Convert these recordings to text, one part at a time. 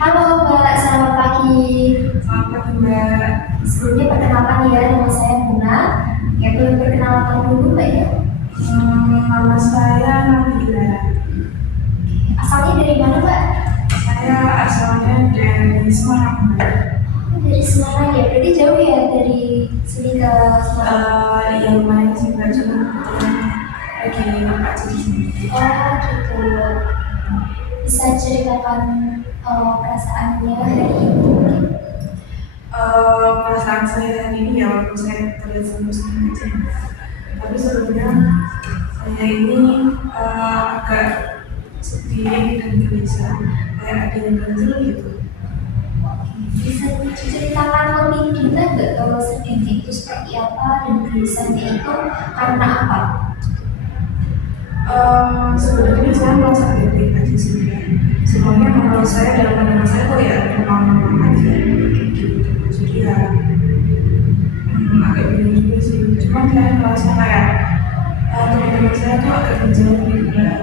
Halo Mbak, selamat pagi. Selamat pagi Mbak. Sebelumnya perkenalkan ya, nama saya Muna. Ya, boleh perkenalkan dulu Mbak ya. Nama saya Nabila. Asalnya dari mana Mbak? Saya asalnya dari Semarang Mbak. Oh, dari Semarang ya, berarti jauh ya dari sini ke Semarang. Yang lumayan sih Mbak, cuma kebetulan lagi aja di sini. Oh gitu. Bisa ceritakan perasaannya hari ini? Perasaan saya hari ini ya walaupun saya terlihat senyum-senyum aja. Tapi sebenarnya saya ini agak sedih dan gelisah, kayak ada yang ganjel gitu. Bisa diceritakan lebih detail nggak kalau sedihnya itu seperti apa dan gelisahnya itu karena apa? Sebenarnya saya merasa baik-baik aja sih Mbak. Semuanya menurut saya dalam pandangan saya kok ya normal-normal aja gitu. Jadi ya agak bingung juga sih. Cuma saya merasa kayak teman-teman saya tuh agak menjauh gitu Mbak.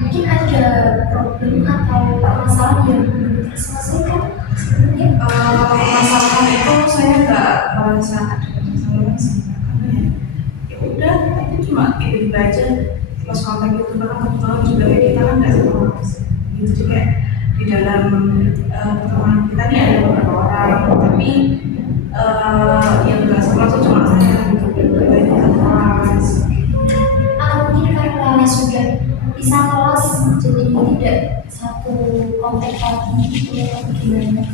Mungkin ada problem atau permasalahan yang belum terselesaikan sebelumnya. Masalah itu saya nggak merasa ada masalah sih Mbak. Karena ya udah, tapi cuma tiba-tiba aja pas kontak itu karena kebetulan juga kayak kita kan nggak sama mas gitu juga di dalam pertemanan kita nih ada beberapa orang tapi yang nggak sama tuh cuma saya gitu banyak kelas. Atau mungkin karena sudah bisa kelas jadi tidak satu kontak lagi gitu atau gimana.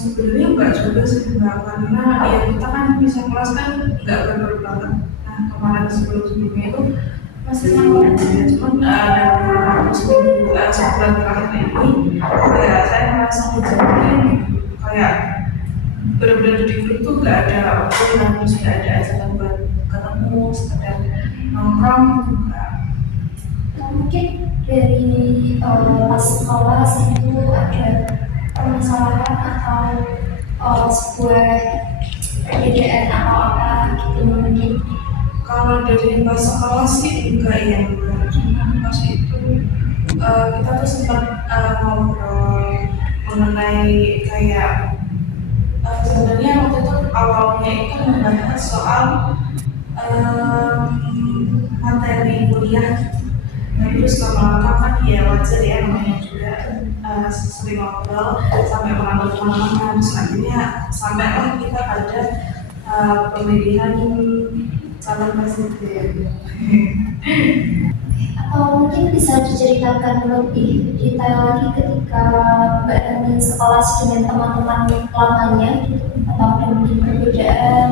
Sebenarnya nggak juga sih Mbak, karena ya kita kan bisa kelas kan nggak baru banget. Nah kemarin sebelum-sebelumnya itu masih sama aja, cuman dalam beberapa seminggu sebulan terakhir ini kayak saya merasa dijauhin gitu, kayak benar-benar di grup tuh nggak ada obrolan, terus nggak ada ajakan buat ketemu, sekedar nongkrong gitu nggak. Atau mungkin dari pas sekolah itu ada permasalahan atau sebuah perbedaan atau apa gitu mungkin. Kalau dari pas sekolah sih enggak ya Mbak, cuma pas itu kita tuh sempat ngobrol mengenai kayak sebenarnya waktu itu awalnya itu membahas soal em, materi kuliah gitu. Nah terus lama-lama kan ya wajar ya namanya juga sering ngobrol sampai mengambil kemana-mana terus akhirnya sampailah kita pada pemilihan calon presiden. Atau mungkin bisa diceritakan lebih detail lagi ketika Mbak Rani sekolah dengan teman-teman lamanya gitu, atau ada mungkin perbedaan.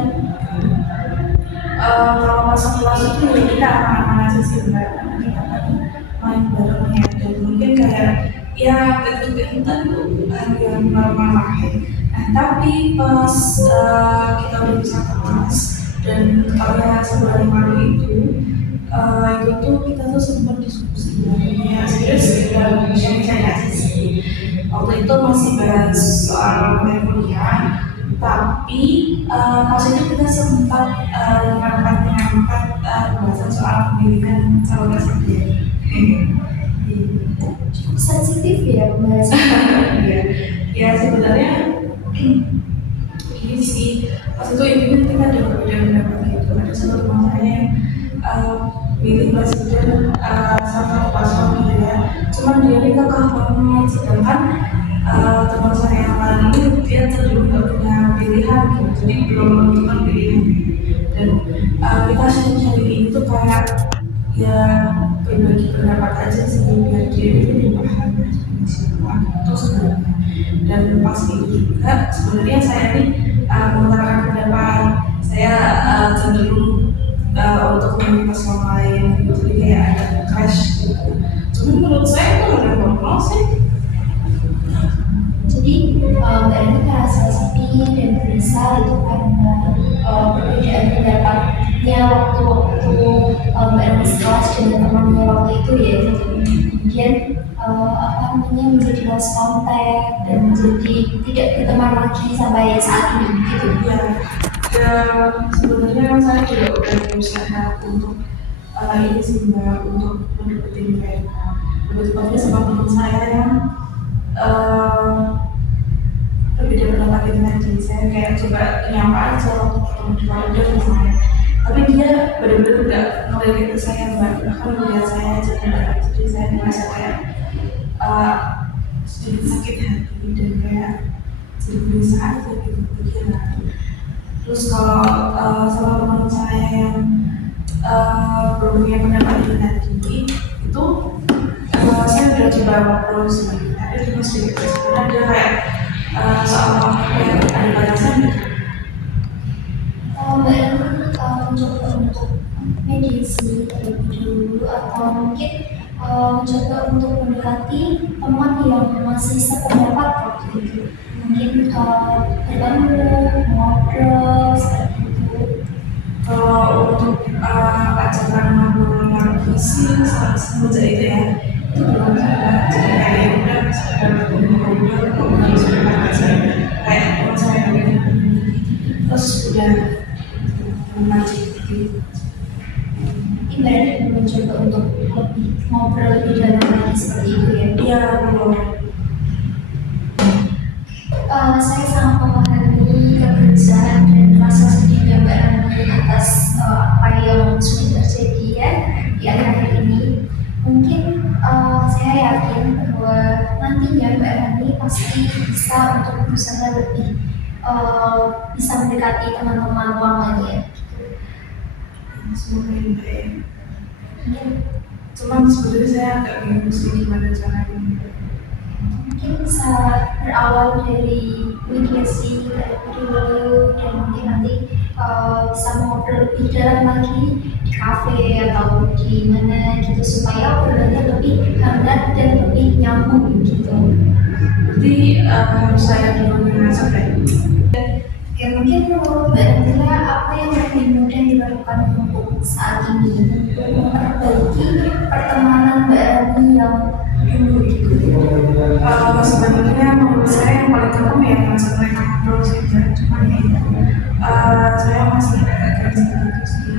Kalau masuk kelas itu ya kita anak-anak aja sih Mbak, karena kita kan main bareng ya dan mungkin kayak ya bentuk-bentukan tuh yang normal lah ya. Nah tapi pas kita udah bisa kelas dan kalau yang sebulan yang lalu itu tuh kita tuh sempat diskusi ya serius kita bicara aja sih. Waktu itu masih bahas soal materi kuliah, tapi pas itu kita sempat mengangkat pembahasan soal pendidikan calon presiden. Cukup sensitif ya pembahasan. Ya, ya sebenarnya ini sih pas itu intinya kita ada berbeda pendapat gitu. Ada satu teman saya yang pilih presiden sama paslon gitu ya. Cuman dia ini kekeh banget, sedangkan teman saya yang lain ini dia cenderung nggak punya pilihan gitu, jadi belum menentukan pilihan. Dan kita sharing itu kayak ya berbagi pendapat aja sih biar dia itu paham siapa itu sebenarnya. Dan pas itu juga sebenarnya saya ini mengutarakan pendapat saya cenderung untuk komunitas yang lain gitu, jadi kayak ada crash gitu. Cuma menurut saya itu ada normal sih. Jadi Mbak Rani merasa sepi dan gelisah itu karena perbedaan pendapatnya waktu Mbak Rani sekelas dengan temannya waktu itu ya gitu. Kemudian apa namanya menjadi lost contact dan menjadi tidak berteman lagi sampai saat ini gitu. Ya, ya sebenarnya saya juga udah berusaha untuk ini sih Mbak, untuk mendekati mereka. Lebih tepatnya sama teman saya yang eh, berbeda pendapat itu tadi. Saya kayak coba nyapa aja waktu ketemu di koridor misalnya, tapi dia benar-benar nggak ngelirik ke saya mbak, bahkan melihat saya aja mbak. Jadi saya merasa kayak eh, sedikit sakit hati dan kayak jadi berusaha aja gitu pikiran. Terus kalau sama teman saya yang belum punya pendapat itu tadi itu saya udah coba ngobrol sih, ada cuma sedikit sebenarnya dia kayak soal kayak ada batasan gitu. Mbak Eni mencoba untuk mediasi terlebih dulu atau mungkin mencoba untuk mendekati teman yang masih sependapat waktu itu, mungkin bertemu, ngobrol seperti itu. Kalau untuk ajakan ngobrol yang visi semenjak itu ya, itu belum saya jadi kayak ya udah sekedar ngobrol ngobrol sebentar aja kayak teman saya yang terus udah maju gitu. Ibaratnya mencoba untuk lebih ngobrol lebih dalam lagi seperti itu ya. Iya belum. Saya sangat memahami kegelisahan dan rasa sedihnya Mbak Rani atas apa yang sudah terjadi ya di akhir-akhir ini. Mungkin saya yakin bahwa nantinya Mbak Rani pasti bisa untuk berusaha lebih bisa mendekati teman-teman lamanya. Semoga ini ya. Mungkin Cuman sebenarnya saya agak bingung sih gimana caranya. mungkin bisa berawal dari mediasi terlebih dulu dan mungkin nanti bisa ngobrol lebih dalam lagi di kafe atau di mana gitu supaya obrolannya lebih hangat dan lebih nyambung gitu. Berarti harus saya dulu dengan sampai. Ya mungkin menurut Mbak Nabila apa yang lebih mudah dilakukan untuk saat ini untuk memperbaiki pertemanan Mbak Rani yang dulu gitu. Sebenarnya menurut saya yang paling gampang ya langsung mereka ngobrol saja, cuman ya saya masih agak kerja gitu sih.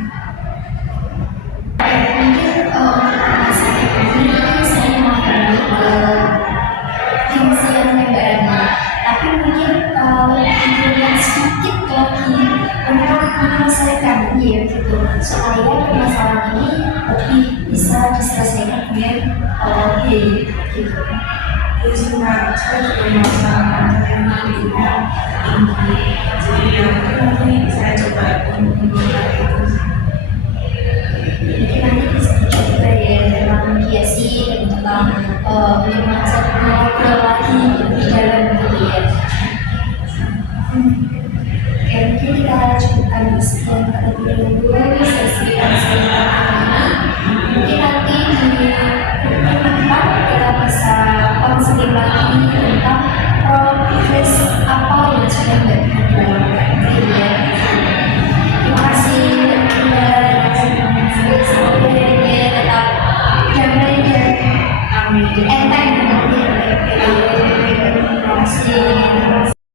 Mungkin masalah ini saya memahami gengsi yang Mbak Rani, tapi mungkin lebih sedikit lagi untuk menyelesaikan ya gitu supaya permasalahan ini lebih bisa diselesaikan dengan baik gitu. Ya sebenarnya saya juga merasa ada yang lainnya tinggi, jadi ya mungkin nanti saya coba menggunakan itu. Mungkin nanti bisa dicoba ya dalam mediasi dan tentang untuk